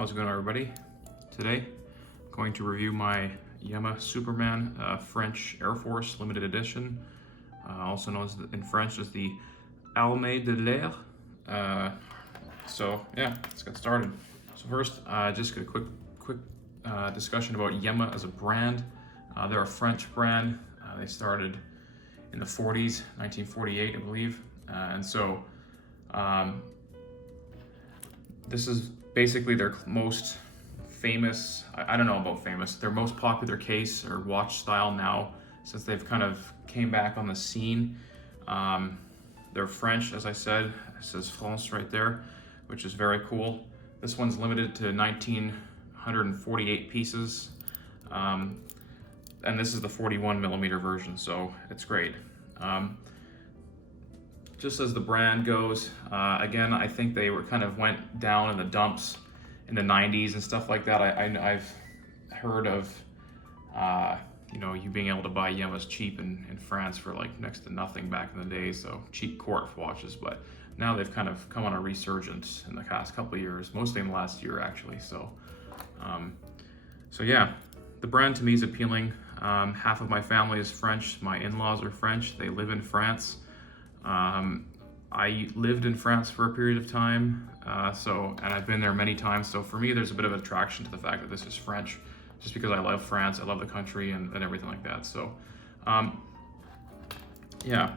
How's it going, everybody? Today, I'm going to review my Yema Superman French Airforce limited edition, also known as in French as the Armée de l'Air. So yeah, let's get started. So first, just a quick discussion about Yema as a brand. They're a French brand. They started in the 40s, 1948, I believe, and so this is basically their most famous, I don't know about famous, their most popular case or watch style now, since they've kind of came back on the scene. They're French, as I said. It says France right there, which is very cool. This one's limited to 1,948 pieces. And this is the 41 millimeter version, so it's great. Just as the brand goes, again, I think they went down in the dumps in the 90s and stuff like that. I've heard of, you being able to buy Yemas cheap in France for like next to nothing back in the day, so cheap court watches. But now they've kind of come on a resurgence in the past couple of years, mostly in the last year actually. So yeah, the brand to me is appealing. Half of my family is French. My in-laws are French. They live in France. I lived in France for a period of time, and I've been there many times. So for me, there's a bit of attraction to the fact that this is French, just because I love France, I love the country, and everything like that. So, yeah,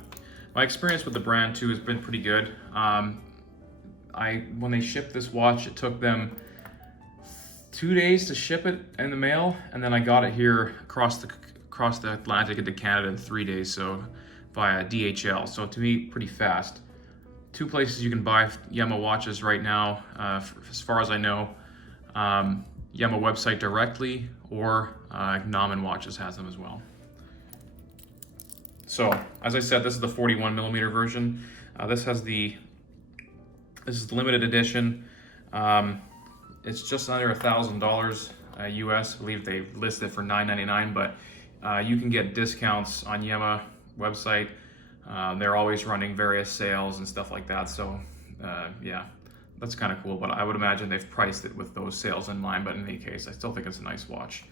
my experience with the brand too has been pretty good. When they shipped this watch, it took them 2 days to ship it in the mail, and then I got it here across the Atlantic into Canada in 3 days, so via DHL. So to me, pretty fast. 2 places you can buy Yema watches right now, as far as I know. Yema website directly, or Nauman Watches has them as well. So as I said, this is the 41 millimeter version. This is the limited edition. It's just under $1,000 US. I believe they list it for $999, but you can get discounts on Yema website. They're always running various sales and stuff like that. So yeah, that's kind of cool, but I would imagine they've priced it with those sales in mind. But in any case, I still think it's a nice watch.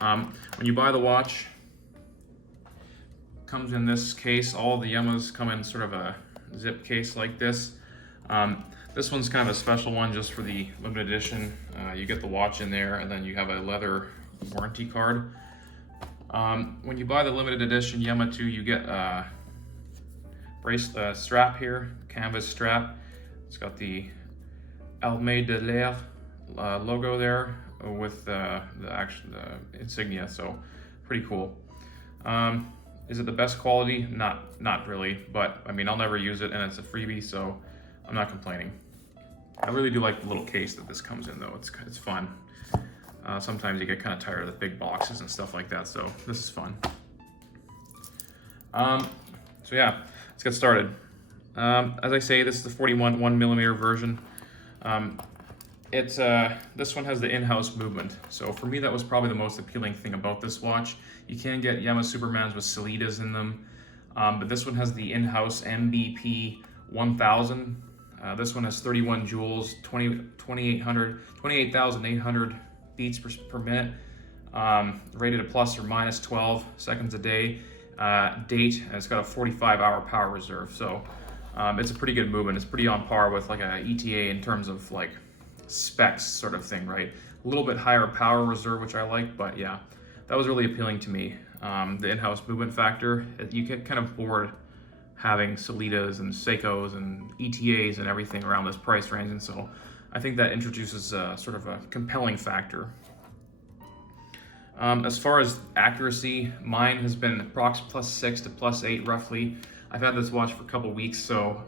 When you buy the watch, comes in this case. All the Yemas come in sort of a zip case like this. This one's kind of a special one just for the limited edition. You get the watch in there, and then you have a leather warranty card. When you buy the limited edition Yema 2, you get a strap here, canvas strap. It's got the Armée de l'Air logo there with the insignia, so pretty cool. Is it the best quality? Not really, but I mean, I'll never use it, and it's a freebie, so I'm not complaining. I really do like the little case that this comes in, though. It's fun. Sometimes you get kind of tired of the big boxes and stuff like that, so this is fun. So yeah, let's get started. As I say, this is the 41 millimeter version. This one has the in-house movement, so for me that was probably the most appealing thing about this watch. You can get Yema Supermans with Solitas in them, but this one has the in-house MBP 1000. This one has 31 joules, 28,800 beats per minute, rated a plus or minus 12 seconds a day, date, and it's got a 45-hour power reserve. So it's a pretty good movement. It's pretty on par with like a ETA in terms of like specs sort of thing, right? A little bit higher power reserve, which I like, but yeah, that was really appealing to me. The in-house movement factor. You get kind of bored having Solitas and Seikos and ETAs and everything around this price range, and so I think that introduces sort of a compelling factor. As far as accuracy, mine has been approximately +6 to +8 roughly. I've had this watch for a couple weeks, so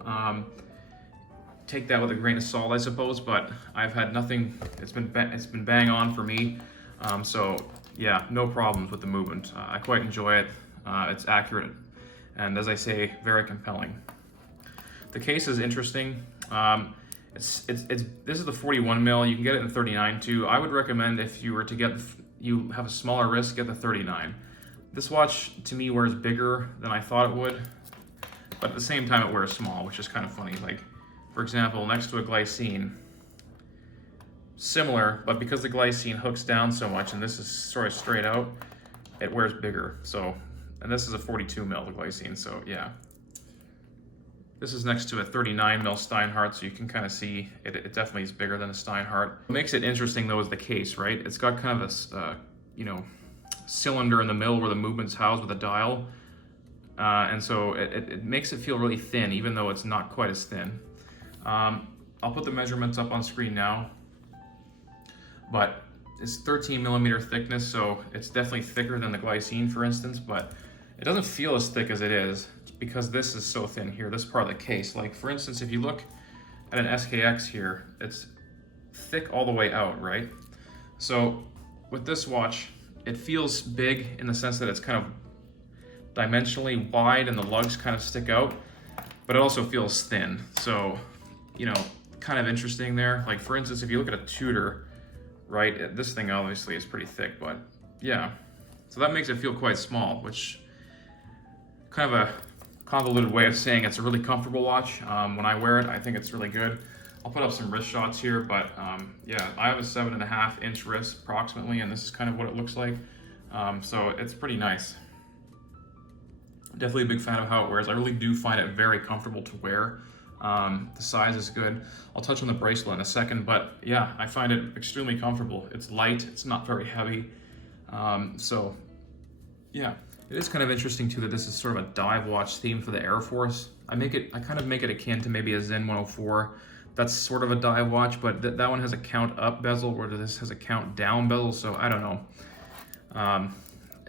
take that with a grain of salt, I suppose. But I've had nothing. It's been bang on for me. So yeah, no problems with the movement. I quite enjoy it. It's accurate, and as I say, very compelling. The case is interesting. This is the 41 mil. You can get it in 39 too. I would recommend, if you were to you have a smaller wrist, get the 39. This watch to me wears bigger than I thought it would, but at the same time it wears small, which is kind of funny. Like, for example, next to a glycine, similar, but because the glycine hooks down so much and this is sort of straight out, it wears bigger. So, and this is a 42 mil, the glycine, so yeah. This is next to a 39 mil Steinhardt, so you can kind of see it definitely is bigger than a Steinhardt. What makes it interesting though is the case, right? It's got kind of a, you know, cylinder in the middle where the movement's housed with a dial. And so it makes it feel really thin, even though it's not quite as thin. I'll put the measurements up on screen now, but it's 13 millimeter thickness, so it's definitely thicker than the glycine, for instance, but it doesn't feel as thick as it is because this is so thin here, this part of the case. Like for instance, if you look at an SKX here, it's thick all the way out, right? So with this watch, it feels big in the sense that it's kind of dimensionally wide and the lugs kind of stick out, but it also feels thin. So, you know, kind of interesting there. Like for instance, if you look at a Tudor, right, this thing obviously is pretty thick, but yeah. So that makes it feel quite small, which kind of a convoluted way of saying it's a really comfortable watch. When I wear it, I think it's really good. I'll put up some wrist shots here, but yeah, I have a 7.5 inch wrist approximately, and this is kind of what it looks like. So it's pretty nice. Definitely a big fan of how it wears. I really do find it very comfortable to wear. The size is good. I'll touch on the bracelet in a second, but yeah, I find it extremely comfortable. It's light, it's not very heavy. So yeah, it is kind of interesting too that this is sort of a dive watch theme for the Airforce. I kind of make it akin to maybe a Zen 104. That's sort of a dive watch, but that one has a count up bezel, where this has a count down bezel, so I don't know.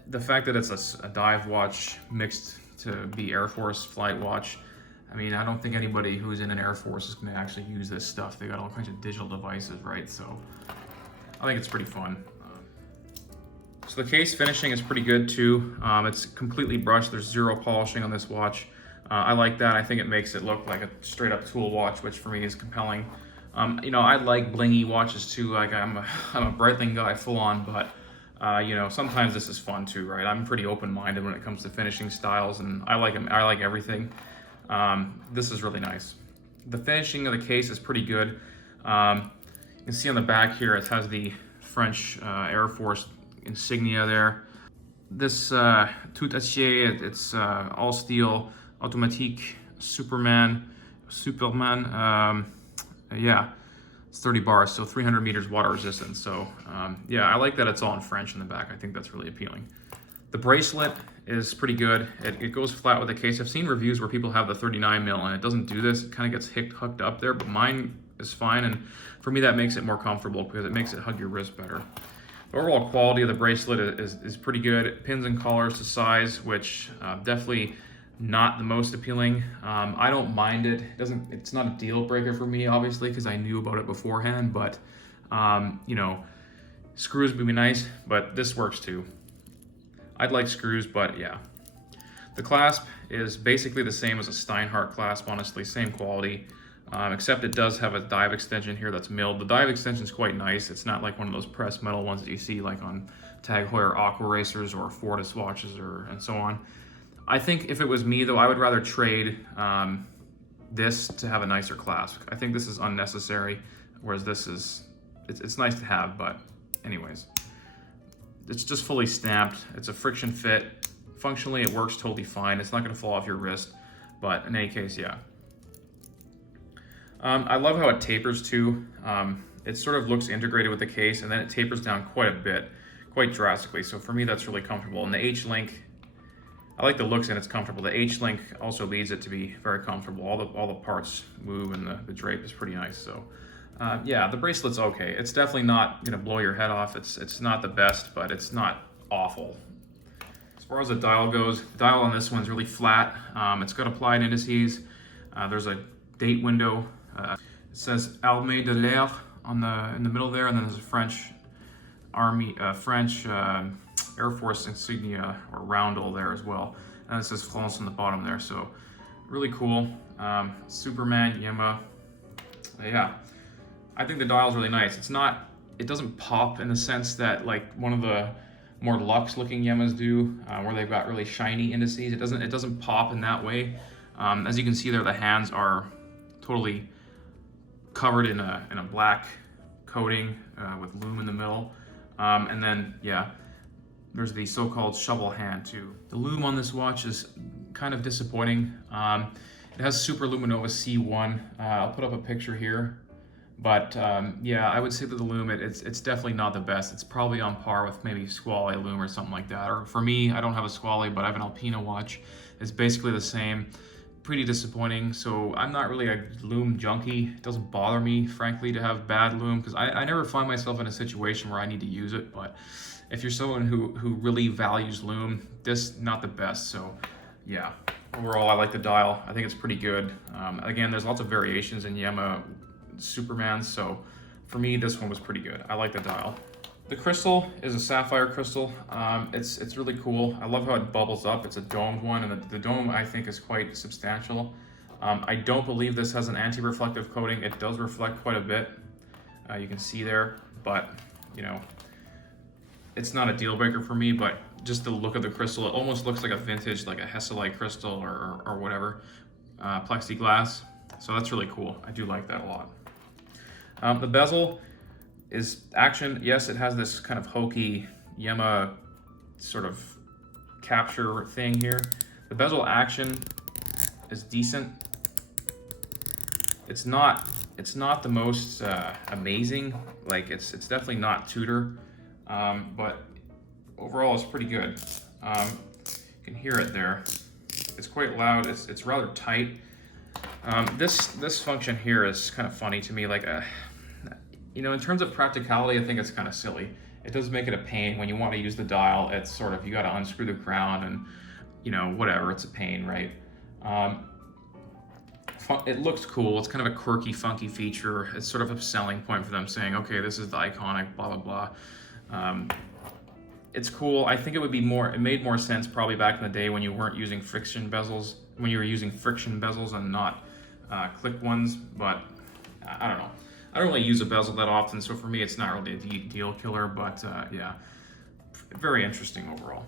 The fact that it's a dive watch mixed to be Airforce flight watch, I mean, I don't think anybody who's in an Airforce is going to actually use this stuff. They got all kinds of digital devices, right? So I think it's pretty fun. So the case finishing is pretty good too. It's completely brushed. There's zero polishing on this watch. I like that. I think it makes it look like a straight up tool watch, which for me is compelling. You know, I like blingy watches too. Like I'm a Breitling guy full on, but you know, sometimes this is fun too, right? I'm pretty open-minded when it comes to finishing styles, and I like them. I like everything. This is really nice. The finishing of the case is pretty good. You can see on the back here, it has the French Airforce insignia there. This tout acier, it's all steel, automatique, Superman. Yeah, it's 30 bars, so 300 meters water resistance. So yeah, I like that it's all in French in the back. I think that's really appealing. The bracelet is pretty good. It goes flat with the case. I've seen reviews where people have the 39 mil and it doesn't do this. It kind of gets hooked up there, but mine is fine. And for me, that makes it more comfortable because it makes it hug your wrist better. The overall quality of the bracelet is pretty good. Pins and collars to size, which definitely not the most appealing. I don't mind it. It's not a deal breaker for me, obviously, because I knew about it beforehand, but you know, screws would be nice, but this works too. I'd like screws, but yeah. The clasp is basically the same as a Steinhardt clasp, honestly, same quality, except it does have a dive extension here that's milled. The dive extension is quite nice. It's not like one of those pressed metal ones that you see like on Tag Heuer Aqua Racers or Fortis watches and so on. I think if it was me though, I would rather trade this to have a nicer clasp. I think this is unnecessary, whereas this is, it's nice to have, but anyways. It's just fully stamped. It's a friction fit. Functionally, it works totally fine. It's not gonna fall off your wrist, but in any case, yeah. I love how it tapers too. It sort of looks integrated with the case, and then it tapers down quite a bit, quite drastically. So for me, that's really comfortable. And the H-Link, I like the looks and it's comfortable. The H-Link also leads it to be very comfortable. All the parts move and the drape is pretty nice. So yeah, the bracelet's okay. It's definitely not gonna blow your head off. It's not the best, but it's not awful. As far as the dial goes, the dial on this one's really flat. It's got applied indices. There's a date window. It says Armée de l'Air in the middle there, and then there's a French Army, French Air Force insignia or roundel there as well. And it says France on the bottom there, so really cool. Superman, Yema, yeah. I think the dial's really nice. It doesn't pop in the sense that like one of the more luxe looking Yemas do, where they've got really shiny indices. It doesn't pop in that way. As you can see there, the hands are totally covered in a black coating with lume in the middle. And then, yeah, there's the so-called shovel hand too. The lume on this watch is kind of disappointing. It has Super Luminova C1. I'll put up a picture here. But yeah, I would say that the lume, it's definitely not the best. It's probably on par with maybe Squale lume or something like that. Or for me, I don't have a Squale, but I have an Alpina watch. It's basically the same. Pretty disappointing. So I'm not really a lume junkie. It doesn't bother me, frankly, to have bad lume, because I never find myself in a situation where I need to use it. But if you're someone who really values lume, this not the best. So yeah, overall, I like the dial. I think it's pretty good. Again, there's lots of variations in Yema Superman, so for me, this one was pretty good. I like the dial. The crystal is a sapphire crystal. It's really cool. I love how it bubbles up. It's a domed one, and the dome I think is quite substantial. I don't believe this has an anti-reflective coating. It does reflect quite a bit. You can see there, but you know, it's not a deal breaker for me. But just the look of the crystal, it almost looks like a vintage, like a Hesalite crystal or whatever, plexiglass. So that's really cool. I do like that a lot. The bezel is action. Yes, it has this kind of hokey Yema sort of capture thing here. The bezel action is decent. It's not the most amazing. Like it's definitely not Tudor, but overall it's pretty good. You can hear it there. It's quite loud. It's rather tight. This function here is kind of funny to me. Like, you know, in terms of practicality, I think it's kind of silly. It does make it a pain when you want to use the dial. It's sort of, you got to unscrew the crown and, you know, whatever. It's a pain, right? It looks cool. It's kind of a quirky, funky feature. It's sort of a selling point for them, saying, okay, this is the iconic, blah, blah, blah. It's cool. I think it made more sense probably back in the day when you weren't using friction bezels, when you were using friction bezels and not click ones, but I don't know. I don't really use a bezel that often, so for me it's not really a deal killer, but yeah, very interesting overall.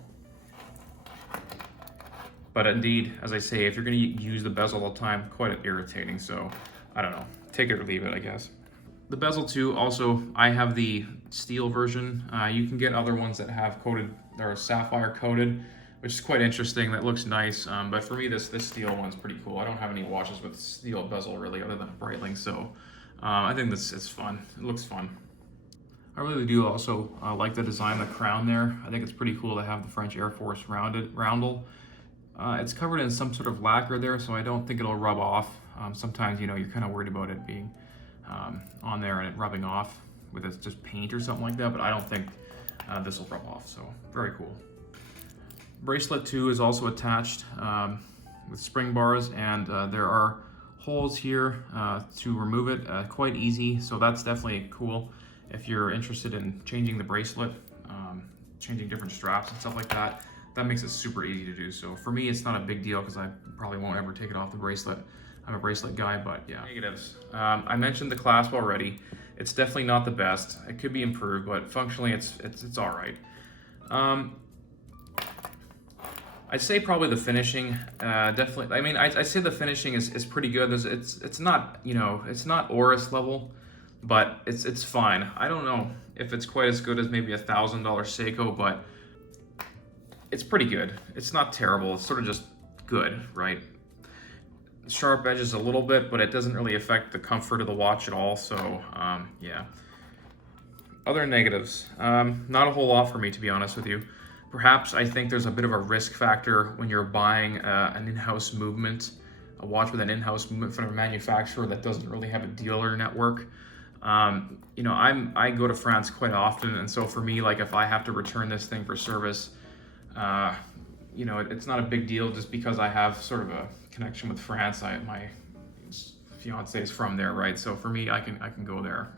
But indeed, as I say, if you're going to use the bezel all the time, quite irritating, so I don't know. Take it or leave it, I guess. The bezel too, also, I have the steel version. You can get other ones that have coated, or sapphire coated, which is quite interesting. That looks nice, but for me, this steel one's pretty cool. I don't have any watches with steel bezel really, other than Breitling, so I think it's fun. It looks fun. I really do also like the design of the crown there. I think it's pretty cool to have the French Airforce roundel. It's covered in some sort of lacquer there, so I don't think it'll rub off. Sometimes, you know, you're kind of worried about it being on there and it rubbing off with just paint or something like that, but I don't think this will rub off, so very cool. Bracelet 2 is also attached with spring bars, and there are holes here to remove it, quite easy, so that's definitely cool if you're interested in changing the bracelet, changing different straps and stuff like that. That makes it super easy to do. So for me, it's not a big deal because I probably won't ever take it off the bracelet. I'm a bracelet guy, but yeah. Negatives. I mentioned the clasp already. It's definitely not the best. It could be improved, but functionally it's all right. I'd say probably the finishing, definitely. I mean, I'd say the finishing is pretty good. It's not, you know, it's not Oris level, but it's fine. I don't know if it's quite as good as maybe $1,000 Seiko, but it's pretty good. It's not terrible. It's sort of just good, right? Sharp edges a little bit, but it doesn't really affect the comfort of the watch at all. So yeah. Other negatives, not a whole lot for me, to be honest with you. Perhaps I think there's a bit of a risk factor when you're buying an in-house movement, a watch with an in-house movement from a manufacturer that doesn't really have a dealer network. You know, I go to France quite often, and so for me, like if I have to return this thing for service, you know, it's not a big deal just because I have sort of a connection with France. My fiance is from there, right? So for me, I can go there.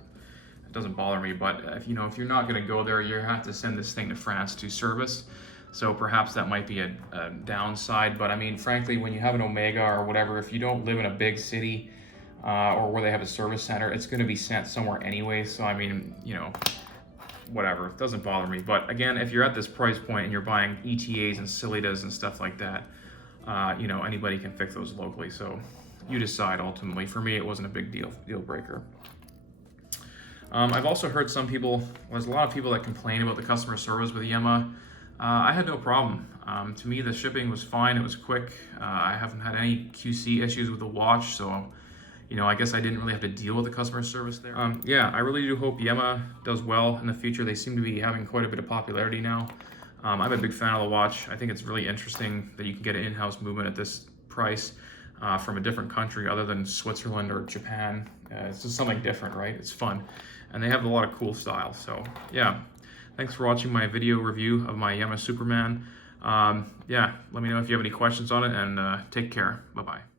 It doesn't bother me. But if you're not going to go there, you have to send this thing to France to service. So perhaps that might be a downside. But I mean, frankly, when you have an Omega or whatever, if you don't live in a big city or where they have a service center, it's going to be sent somewhere anyway. So I mean, you know, whatever, it doesn't bother me. But again, if you're at this price point and you're buying ETAs and Silitas and stuff like that, you know, anybody can fix those locally. So you decide ultimately. For me, it wasn't a big deal breaker. I've also heard there's a lot of people that complain about the customer service with Yema. I had no problem. To me, the shipping was fine. It was quick. I haven't had any QC issues with the watch, so I guess I didn't really have to deal with the customer service there. Yeah, I really do hope Yema does well in the future. They seem to be having quite a bit of popularity now. I'm a big fan of the watch. I think it's really interesting that you can get an in-house movement at this price from a different country other than Switzerland or Japan. It's just something different, right? It's fun. And they have a lot of cool styles. So yeah, thanks for watching my video review of my Yema Superman. Yeah, let me know if you have any questions on it, and take care. Bye-bye.